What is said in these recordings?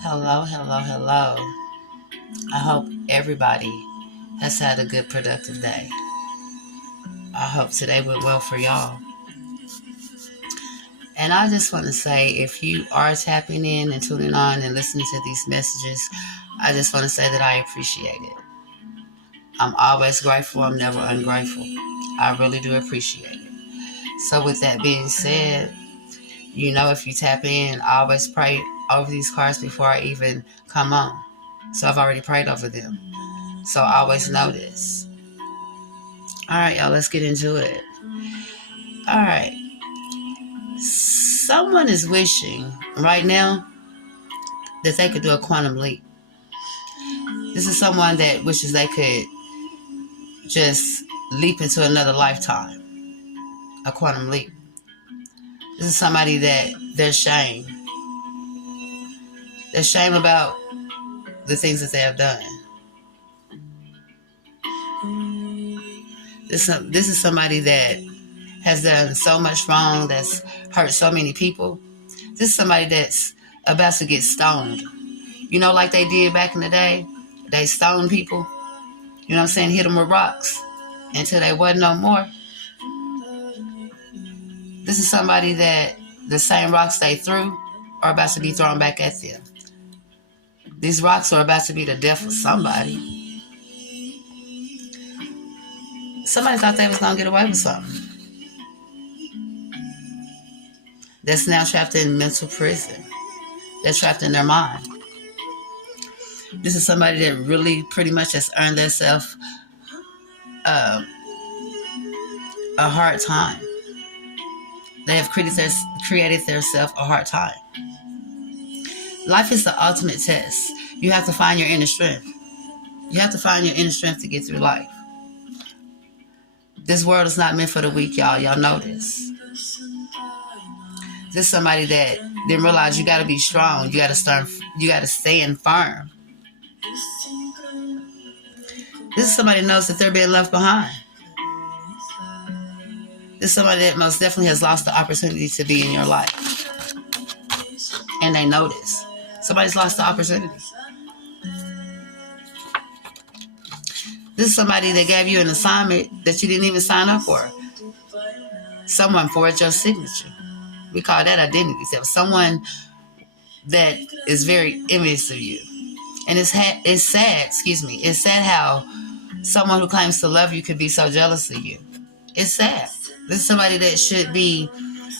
Hello, hello, hello. I hope everybody has had a good, productive day. I hope today went well for y'all. And I just want to say, if you are tapping in and tuning on and listening to these messages, I just want to say that I appreciate it. I'm always grateful. I'm never ungrateful. I really do appreciate it. So with that being said, if you tap in, I always pray over these cards before I even come on. So I've already prayed over them. So I always know this. All right, y'all, let's get into it. All right. Someone is wishing right now that they could do a quantum leap. This is someone that wishes they could just leap into another lifetime. A quantum leap. This is somebody that there's shame. There's shame about the things that they have done. This is somebody that has done so much wrong, that's hurt so many people. This is somebody that's about to get stoned. Like they did back in the day? They stoned people. You know what I'm saying? Hit them with rocks until they wasn't no more. This is somebody that the same rocks they threw are about to be thrown back at them. These rocks are about to be the death of somebody. Somebody thought they was going to get away with something. That's now trapped in mental prison. They're trapped in their mind. This is somebody that really pretty much has earned themselves a hard time. They have created themselves a hard time. Life is the ultimate test. You have to find your inner strength. You have to find your inner strength to get through life. This world is not meant for the weak, y'all. Y'all know this. This is somebody that didn't realize you got to be strong. You got to stand firm. This is somebody that knows that they're being left behind. This is somebody that most definitely has lost the opportunity to be in your life. And they know this. Somebody's lost the opportunity. This is somebody that gave you an assignment that you didn't even sign up for. Someone forged your signature. We call that identity theft. Someone that is very envious of you. And it's sad, It's sad how someone who claims to love you could be so jealous of you. It's sad. This is somebody that should be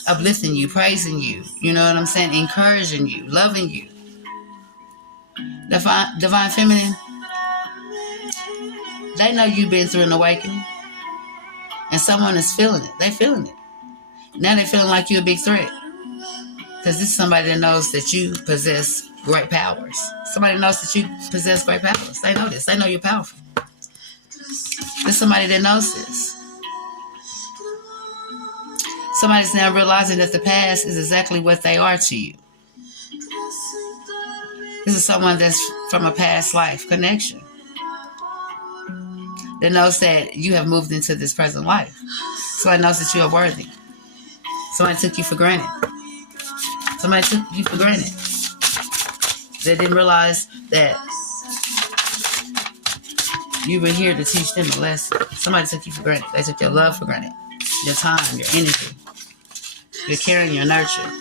uplifting you, praising you, you know what I'm saying? Encouraging you, loving you. Divine Feminine, they know you've been through an awakening. And someone is feeling it. They're feeling it. Now they're feeling like you're a big threat. Because this is somebody that knows that you possess great powers. Somebody knows that you possess great powers. They know this. They know you're powerful. There's somebody that knows this. Somebody's now realizing that the past is exactly what they are to you. This is someone that's from a past life connection. That knows that you have moved into this present life. Somebody knows that you are worthy. Somebody took you for granted. Somebody took you for granted. They didn't realize that you were here to teach them a lesson. Somebody took you for granted. They took your love for granted. Your time, your energy. Your caring, your nurture.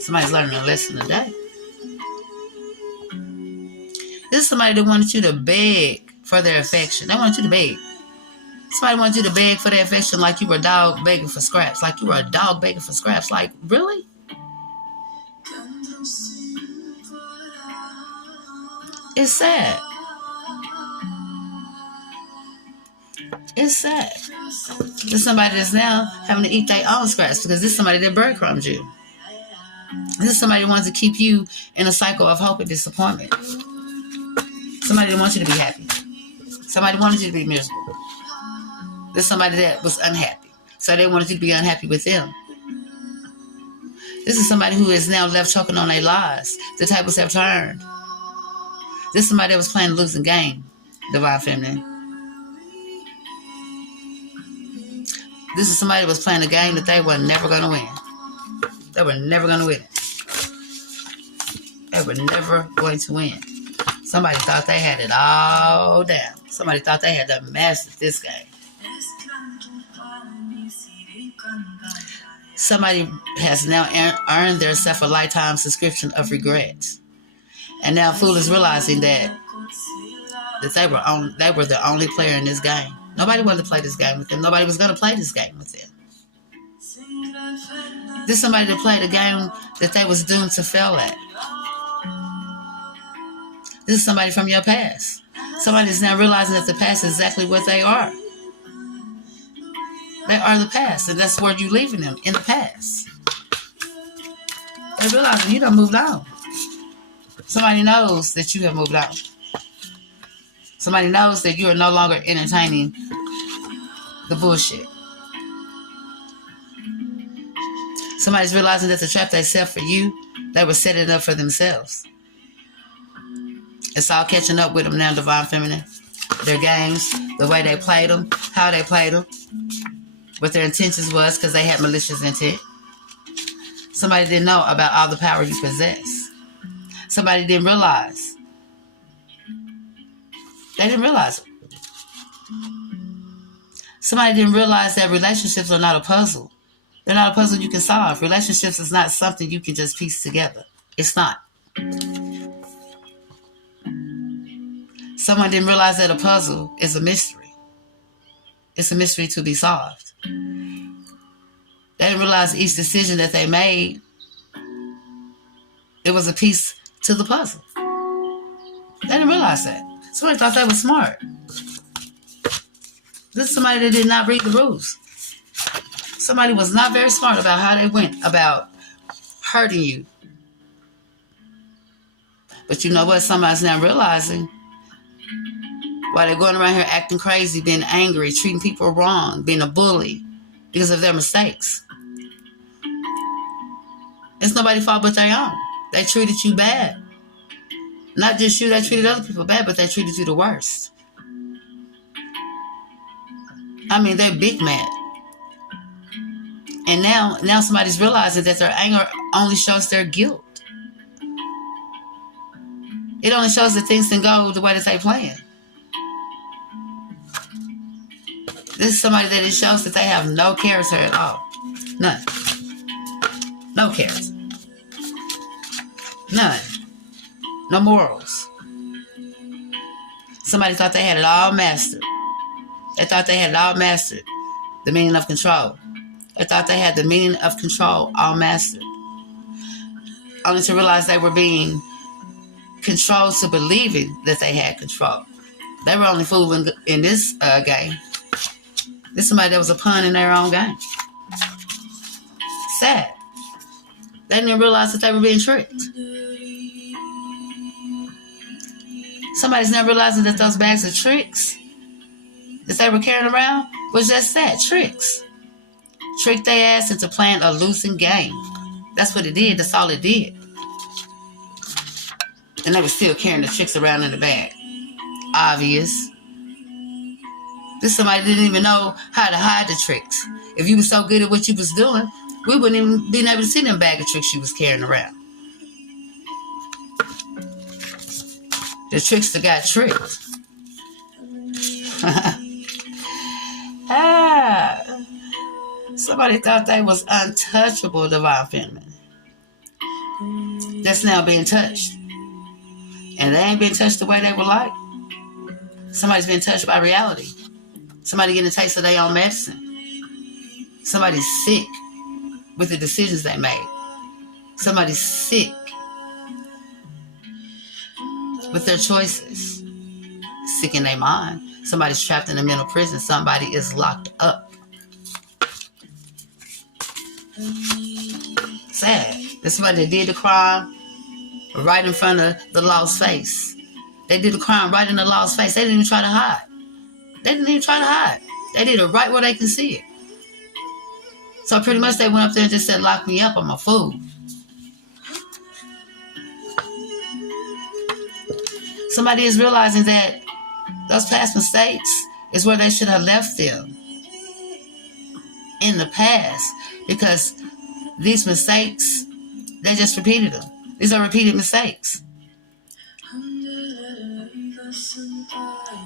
Somebody's learning a lesson today. This is somebody that wanted you to beg for their affection. They wanted you to beg. Somebody wanted you to beg for their affection like you were a dog begging for scraps. Like you were a dog begging for scraps. Like, really? It's sad. It's sad. There's somebody that's now having to eat their own scraps because this is somebody that breadcrumbed you. This is somebody that wants to keep you in a cycle of hope and disappointment. Somebody that wants you to be happy. Somebody wanted you to be miserable. There's somebody that was unhappy. So they wanted you to be unhappy with them. This is somebody who is now left choking on their lies. The tables have turned. This is somebody that was playing a losing game, Divine Feminine. This is somebody that was playing a game that they were never going to win. They were never going to win it. They were never going to win. Somebody thought they had it all down. Somebody thought they had to master this game. Somebody has now earned themselves a lifetime subscription of regrets. And now fool is realizing that they were the only player in this game. Nobody wanted to play this game with them. Nobody was going to play this game with them. This is somebody that played a game that they was doomed to fail at. This is somebody from your past. Somebody is now realizing that the past is exactly what they are. They are the past, and that's where you're leaving them, in the past. They realize you done moved on. Somebody knows that you have moved on. Somebody knows that you are no longer entertaining the bullshit. Somebody's realizing that the trap they set for you, they were setting it up for themselves. It's all catching up with them now, Divine Feminine. Their games, the way they played them, how they played them, what their intentions was, because they had malicious intent. Somebody didn't know about all the power you possess. Somebody didn't realize. They didn't realize it. Somebody didn't realize that relationships are not a puzzle. They're not a puzzle you can solve. Relationships is not something you can just piece together. It's not. Someone didn't realize that a puzzle is a mystery. It's a mystery to be solved. They didn't realize each decision that they made, it was a piece to the puzzle. They didn't realize that. Somebody thought they was smart. This is somebody that did not read the rules. Somebody was not very smart about how they went about hurting you. But you know what? Somebody's now realizing why they're going around here acting crazy, being angry, treating people wrong, being a bully because of their mistakes. It's nobody's fault but their own. They treated you bad. Not just you, they treated other people bad, but they treated you the worst. I mean, they're big mad. And now somebody's realizing that their anger only shows their guilt. It only shows that things can go the way that they plan. This is somebody that it shows that they have no character at all. None. No character. None. No morals. Somebody thought they had it all mastered. They thought they had it all mastered. The meaning of control. They thought they had the meaning of control all mastered. Only to realize they were being controlled to believing that they had control. They were only fooling in this game. This is somebody that was a pawn in their own game. Sad. They didn't realize that they were being tricked. Somebody's not realizing that those bags of tricks that they were carrying around was just that, tricks. Tricked their ass into playing a losing game. That's what it did. That's all it did. And they were still carrying the tricks around in the bag. Obvious. This somebody didn't even know how to hide the tricks. If you were so good at what you was doing, we wouldn't even been able to see them bag of tricks you was carrying around. The trickster got tricked. Somebody thought they was untouchable, Divine Feminine. That's now being touched. And they ain't been touched the way they would like. Somebody's been touched by reality. Somebody getting a taste of their own medicine. Somebody's sick with the decisions they made. Somebody's sick with their choices. Sick in their mind. Somebody's trapped in a mental prison. Somebody is locked up. Sad. There's somebody that did the crime right in front of the law's face. They did the crime right in the law's face. They didn't even try to hide. They did it right where they can see it. So pretty much they went up there and just said, lock me up, I'm a fool. Somebody is realizing that those past mistakes is where they should have left them. in the past, because these mistakes, they just repeated them. These are repeated mistakes.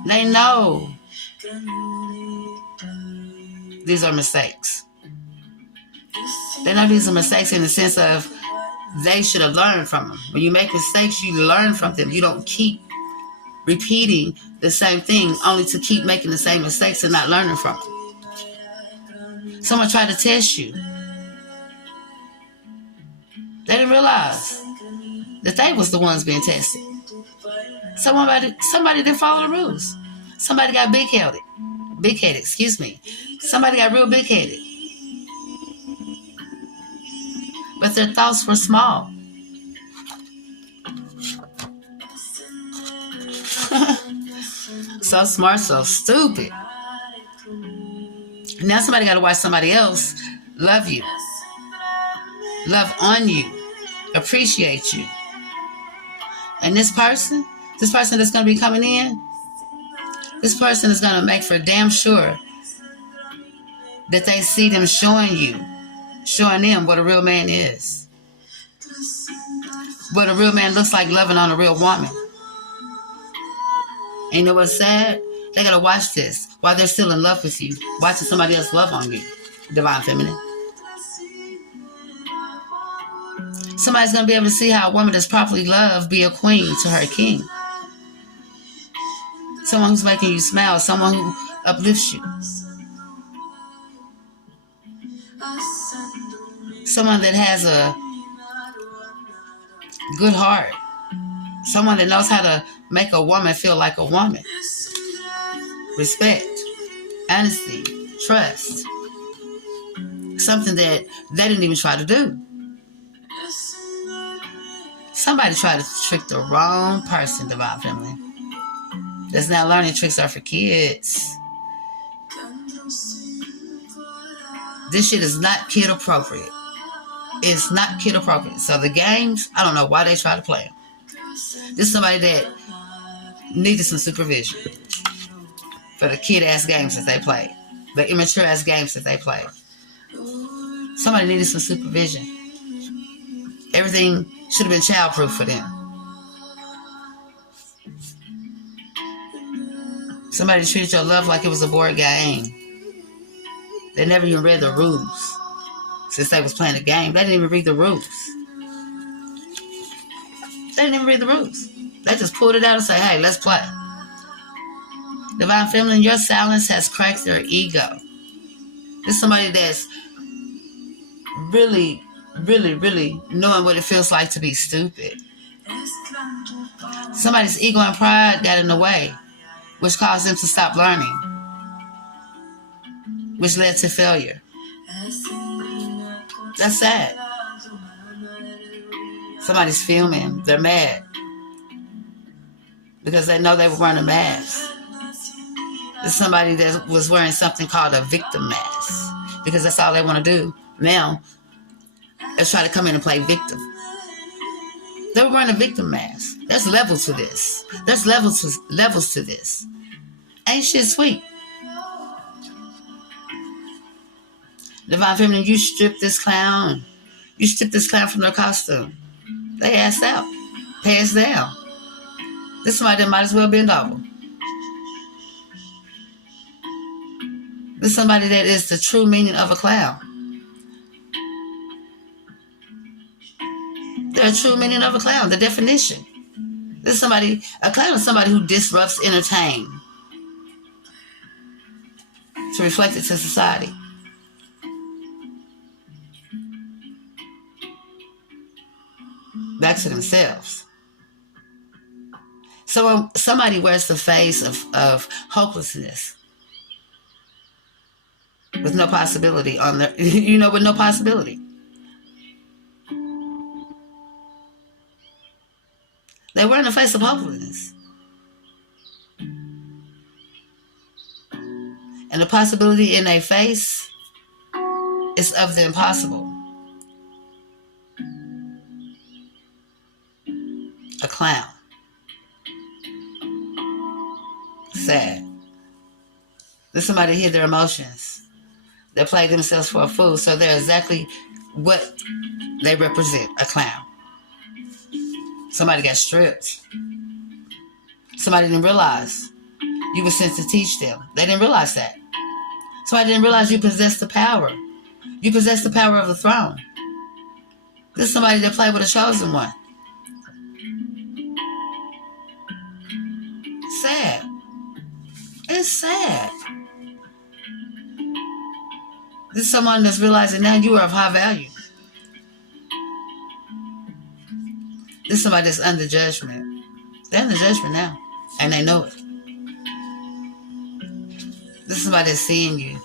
They know these are mistakes. They know these are mistakes in the sense of they should have learned from them. When you make mistakes, you learn from them. You don't keep repeating the same thing only to keep making the same mistakes and not learning from them. Someone tried to test you. They didn't realize that they was the ones being tested. Somebody didn't follow the rules. Somebody got big-headed. Somebody got real big-headed. But their thoughts were small. So smart, so stupid. Now somebody got to watch somebody else love you, love on you, appreciate you. And this person that's going to be coming in, this person is going to make for damn sure that they see them showing them what a real man is. What a real man looks like loving on a real woman. And you know what's sad? They got to watch this while they're still in love with you, watching somebody else love on you, divine feminine. Somebody's going to be able to see how a woman that's properly loved be a queen to her king. Someone who's making you smile, someone who uplifts you. Someone that has a good heart. Someone that knows how to make a woman feel like a woman. Respect, honesty, trust. Something that they didn't even try to do. Somebody tried to trick the wrong person, divine feminine. That's now learning tricks are for kids. This shit is not kid appropriate. It's not kid appropriate. So the games, I don't know why they try to play them. This is somebody that needed some supervision for the kid-ass games that they play. The immature-ass games that they play. Somebody needed some supervision. Everything should have been childproof for them. Somebody treated your love like it was a board game. They never even read the rules. Since they was playing the game, they didn't even read the rules. They didn't even read the rules. They just pulled it out and say, hey, let's play. Divine feminine, your silence has cracked their ego. This is somebody that's really, really, really knowing what it feels like to be stupid. Somebody's ego and pride got in the way, which caused them to stop learning, which led to failure. That's sad. Somebody's filming. They're mad because they know they were wearing a mask. There's somebody that was wearing something called a victim mask because that's all they want to do. Now, they're trying to come in and play victim. They were wearing a victim mask. There's levels to this. There's levels to this. Ain't shit sweet. Divine feminine, you strip this clown. You strip this clown from their costume. They ass out. Pants down. This is somebody that might as well bend over. This is somebody that is the true meaning of a clown. The true meaning of a clown, the definition. This is somebody, a clown is somebody who disrupts, entertain to reflect it to society. Back to themselves. So somebody wears the face of hopelessness with no possibility on their, with no possibility. They wear the face of hopelessness. And the possibility in their face is of the impossible. A clown. Sad. There's somebody hid their emotions. that play themselves for a fool. So they're exactly what they represent, a clown. Somebody got stripped. Somebody didn't realize you were sent to teach them. They didn't realize that. Somebody didn't realize you possessed the power. You possess the power of the throne. This is somebody that played with a chosen one. Sad. It's sad. This is someone that's realizing now you are of high value. This is somebody that's under judgment. They're under judgment now, and they know it. This is somebody that's seeing you.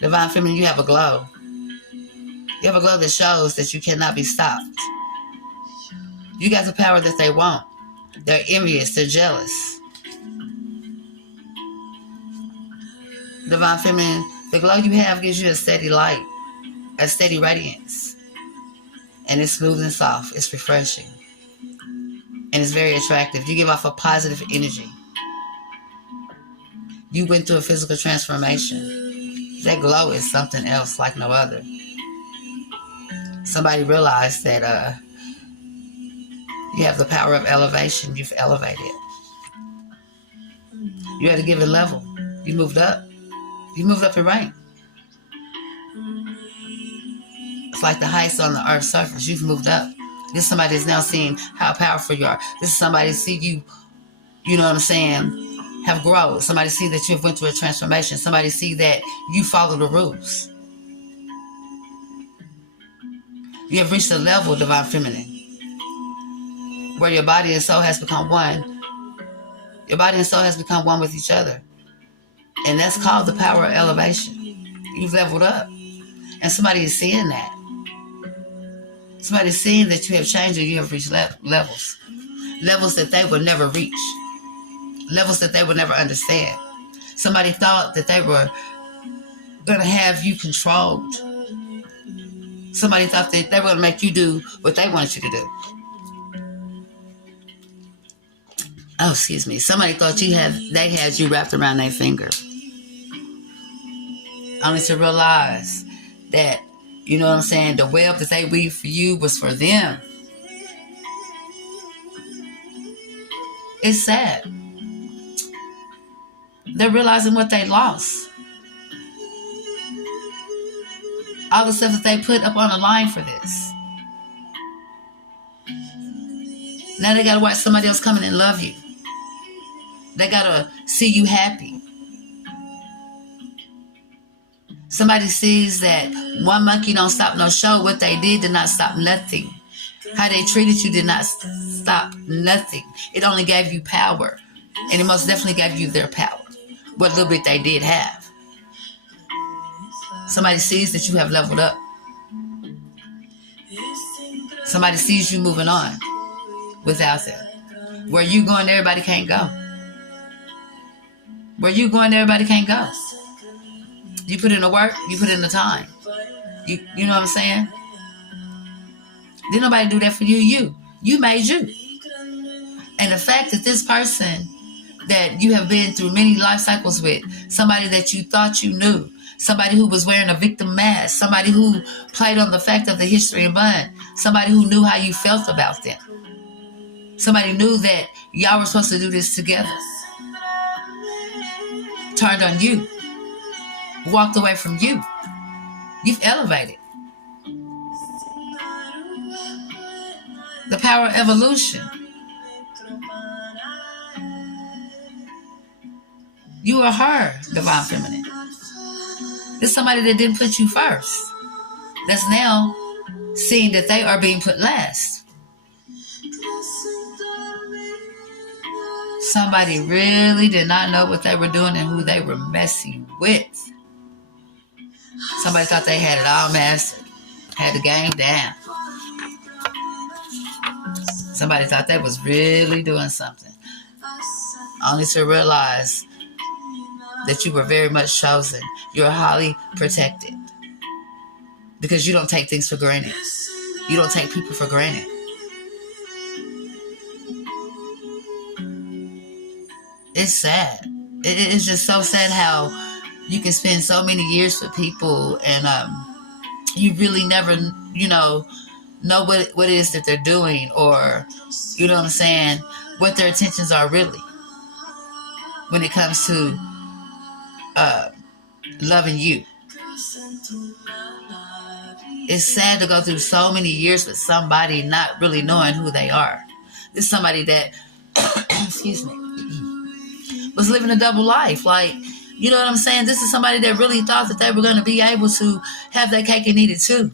Divine Feminine, you have a glow. You have a glow that shows that you cannot be stopped. You got the power that they want. They're envious. They're jealous. Divine Feminine, the glow you have gives you a steady light, a steady radiance. And it's smooth and soft. It's refreshing. And it's very attractive. You give off a positive energy. You went through a physical transformation. That glow is something else like no other. Somebody realized that you have the power of elevation. You've elevated. You're at a given level. You moved up. You moved up in rank. It's like the heights on the earth's surface. You've moved up. This is somebody that's now seeing how powerful you are. This is somebody see you, you know what I'm saying, have grown. Somebody see that you've went through a transformation. Somebody see that you follow the rules. You have reached a level, Divine Feminine, where your body and soul has become one. Your body and soul has become one with each other. And that's called the power of elevation. You've leveled up. And somebody is seeing that. Somebody is seeing that you have changed and you have reached levels. Levels that they would never reach. Levels that they would never understand. Somebody thought that they were going to have you controlled. Somebody thought that they were going to make you do what they wanted you to do. Oh, excuse me. Somebody thought they had you wrapped around their finger. Only to realize that, you know what I'm saying, the web that they weave for you was for them. It's sad. They're realizing what they lost. All the stuff that they put up on the line for this. Now they gotta watch somebody else come in and love you. They gotta see you happy. Somebody sees that one monkey don't stop no show. What they did not stop nothing. How they treated you did not stop nothing. It only gave you power. And it most definitely gave you their power. What little bit they did have. Somebody sees that you have leveled up. Somebody sees you moving on without them. Where you going, everybody can't go. Where you going, everybody can't go. You put in the work, you put in the time. You know what I'm saying? Didn't nobody do that for you. You made you. And the fact that this person that you have been through many life cycles with, somebody that you thought you knew, somebody who was wearing a victim mask, somebody who played on the fact of the history and bond, somebody who knew how you felt about them, somebody knew that y'all were supposed to do this together, turned on you, walked away from you. You've elevated. The power of evolution. You are her, Divine Feminine. This is somebody that didn't put you first. That's now seeing that they are being put last. Somebody really did not know what they were doing and who they were messing with. Somebody thought they had it all mastered, had the game down. Somebody thought they was really doing something, only to realize that you were very much chosen. You're highly protected because you don't take things for granted. You don't take people for granted. It's sad. It's just so sad how You can spend so many years with people, and you really never, know what it is that they're doing, or, you know what I'm saying, what their intentions are really when it comes to loving you. It's sad to go through so many years with somebody not really knowing who they are. This is somebody that, excuse me, was living a double life. Like, you know what I'm saying? This is somebody that really thought that they were going to be able to have their cake and eat it too.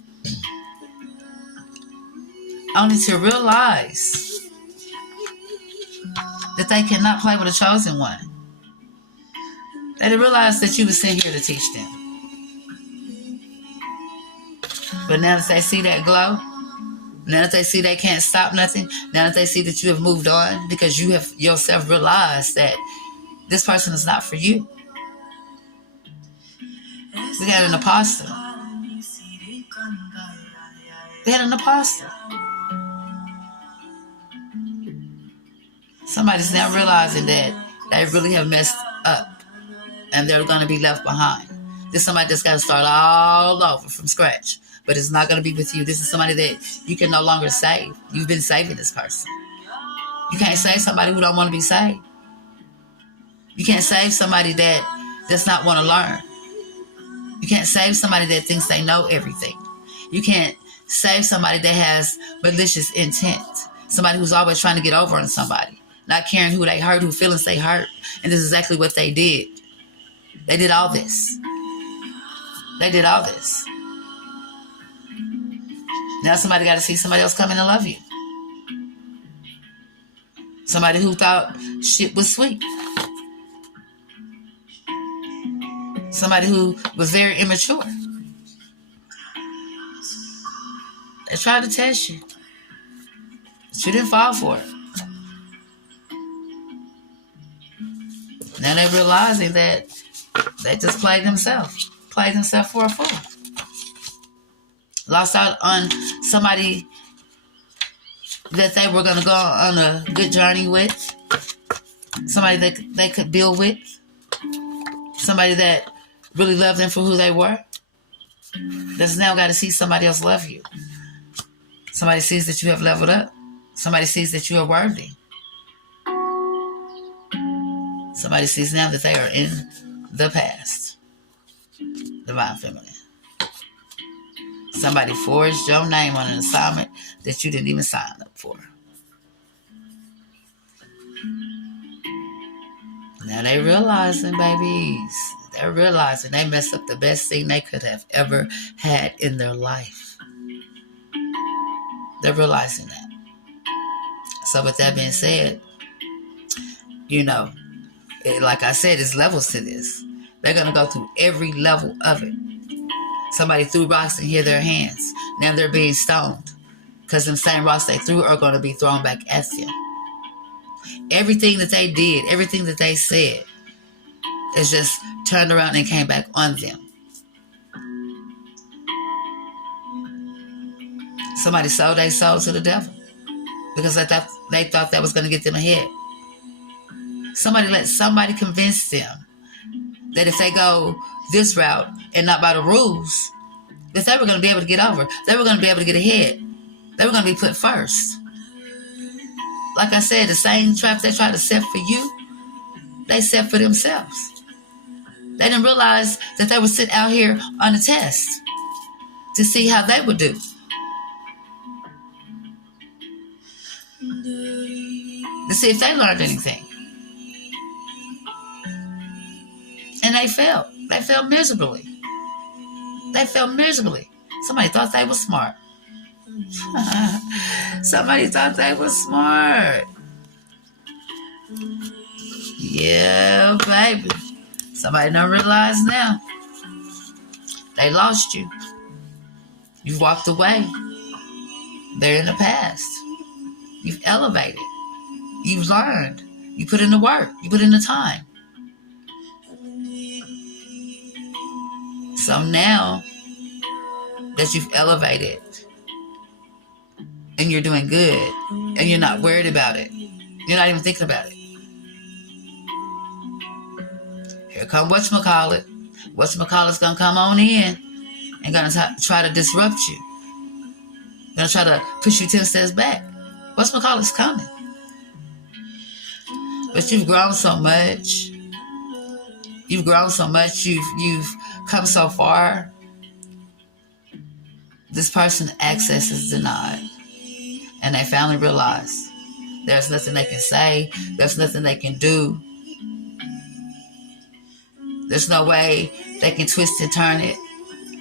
Only to realize that they cannot play with a chosen one. They didn't realize that you were sent here to teach them. But now that they see that glow, now that they see they can't stop nothing, now that they see that you have moved on because you have yourself realized that this person is not for you. We got an apostle. They had an apostle. Somebody's now realizing that they really have messed up and they're going to be left behind. This is somebody that's got to start all over from scratch. But it's not going to be with you. This is somebody that you can no longer save. You've been saving this person. You can't save somebody who don't want to be saved. You can't save somebody that does not want to learn. You can't save somebody that thinks they know everything. You can't save somebody that has malicious intent. Somebody who's always trying to get over on somebody. Not caring who they hurt, who feelings they hurt. And this is exactly what they did. They did all this. They did all this. Now somebody got to see somebody else coming to love you. Somebody who thought shit was sweet. Somebody who was very immature. They tried to test you. But you didn't fall for it. Now they're realizing that they just played themselves for a fool. Lost out on somebody that they were going to go on a good journey with. Somebody that they could build with. Somebody that really loved them for who they were. That's now got to see somebody else love you. Somebody sees that you have leveled up. Somebody sees that you are worthy. Somebody sees now that they are in the past. Divine Feminine. Somebody forged your name on an assignment that you didn't even sign up for. Now they realizing, babies. They're realizing they messed up the best thing they could have ever had in their life. They're realizing that. So with that being said, like I said, there's levels to this. They're going to go through every level of it. Somebody threw rocks and hit their hands. Now they're being stoned because them same rocks they threw are going to be thrown back at them. Everything that they did, everything that they said is just turned around and came back on them. Somebody sold their soul to the devil because they thought that was going to get them ahead. Somebody convince them that if they go this route and not by the rules, that they were going to be able to get over. They were going to be able to get ahead. They were going to be put first. Like I said, the same traps they tried to set for you, they set for themselves. They didn't realize that they would sit out here on a test to see how they would do. To see if they learned anything. And they failed. They failed miserably. Somebody thought they were smart. Somebody thought they were smart. Yeah, baby. Somebody don't realize now. They lost you. You've walked away. They're in the past. You've elevated. You've learned. You put in the work. You put in the time. So now that you've elevated and you're doing good and you're not worried about it, you're not even thinking about it. Here come whatchamacallit. Whatchamacallit's gonna come on in and gonna try to disrupt you. Gonna try to push you 10 steps back. Whatchamacallit's coming. But you've grown so much. You've grown so much. You've come so far. This person's access is denied. And they finally realize there's nothing they can say. There's nothing they can do. There's no way they can twist and turn it.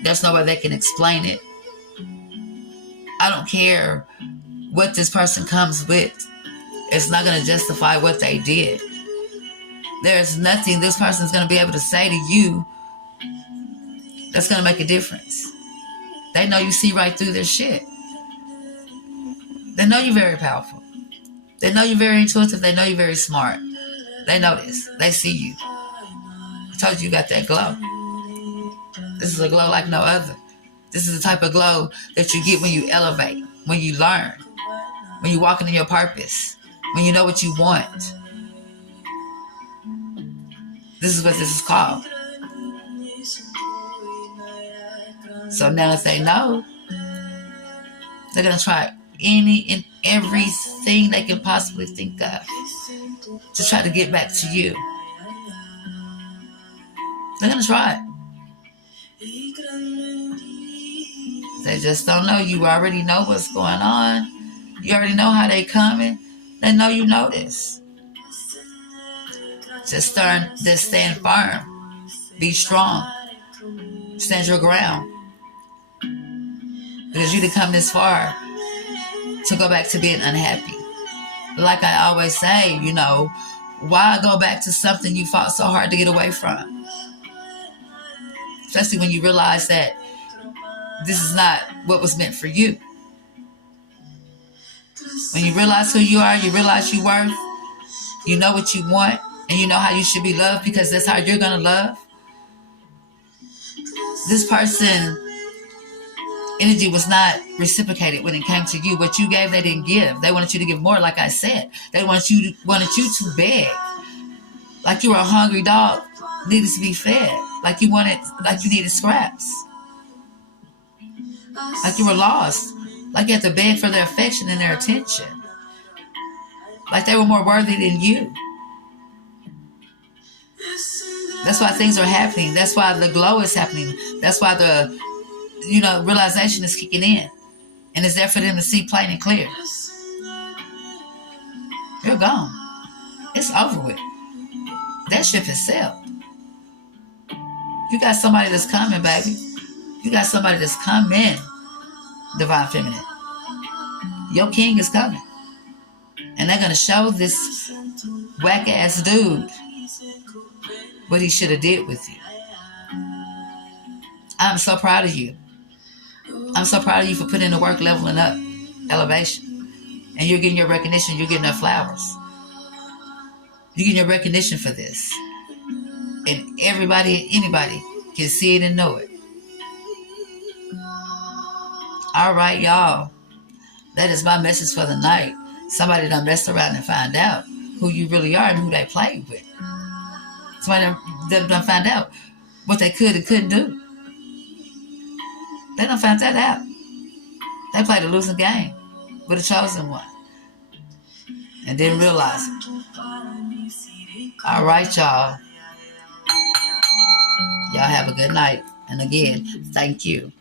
There's no way they can explain it. I don't care what this person comes with. It's not going to justify what they did. There's nothing this person's going to be able to say to you that's going to make a difference. They know you see right through their shit. They know you're very powerful. They know you're very intuitive. They know you're very smart. They know this. They see you. I told you got that glow. This is a glow like no other. This is the type of glow that you get when you elevate, when you learn, when you're walking in your purpose, when you know what you want. This is what this is called. So now if they know, they're going to try any and everything they can possibly think of to try to get back to you. They're going to try it. They just don't know. You already know what's going on. You already know how they coming. They know you know this. Just stand firm. Be strong. Stand your ground. Because you didn't come this far to go back to being unhappy. Like I always say, why go back to something you fought so hard to get away from? Especially when you realize that this is not what was meant for you. When you realize who you are, you realize your worth, you know what you want, and you know how you should be loved because that's how you're going to love. This person energy was not reciprocated when it came to you. What you gave, they didn't give. They wanted you to give more, like I said. They wanted you to beg. Like you were a hungry dog, needed to be fed. Like you needed scraps. Like you were lost. Like you had to beg for their affection and their attention. Like they were more worthy than you. That's why things are happening. That's why the glow is happening. That's why the realization is kicking in. And it's there for them to see plain and clear. You're gone. It's over with. That ship has sailed. You got somebody that's coming, baby. You got somebody that's coming, Divine Feminine. Your king is coming. And they're going to show this whack-ass dude what he should have did with you. I'm so proud of you. I'm so proud of you for putting in the work, leveling up, elevation. And you're getting your recognition. You're getting your flowers. You're getting your recognition for this. And anybody can see it and know it. All right, y'all. That is my message for the night. Somebody done messed around and find out who you really are and who they played with. Somebody done find out what they could and couldn't do. They done found that out. They played a losing game with a chosen one and didn't realize it. All right, y'all. Y'all have a good night. And again, thank you.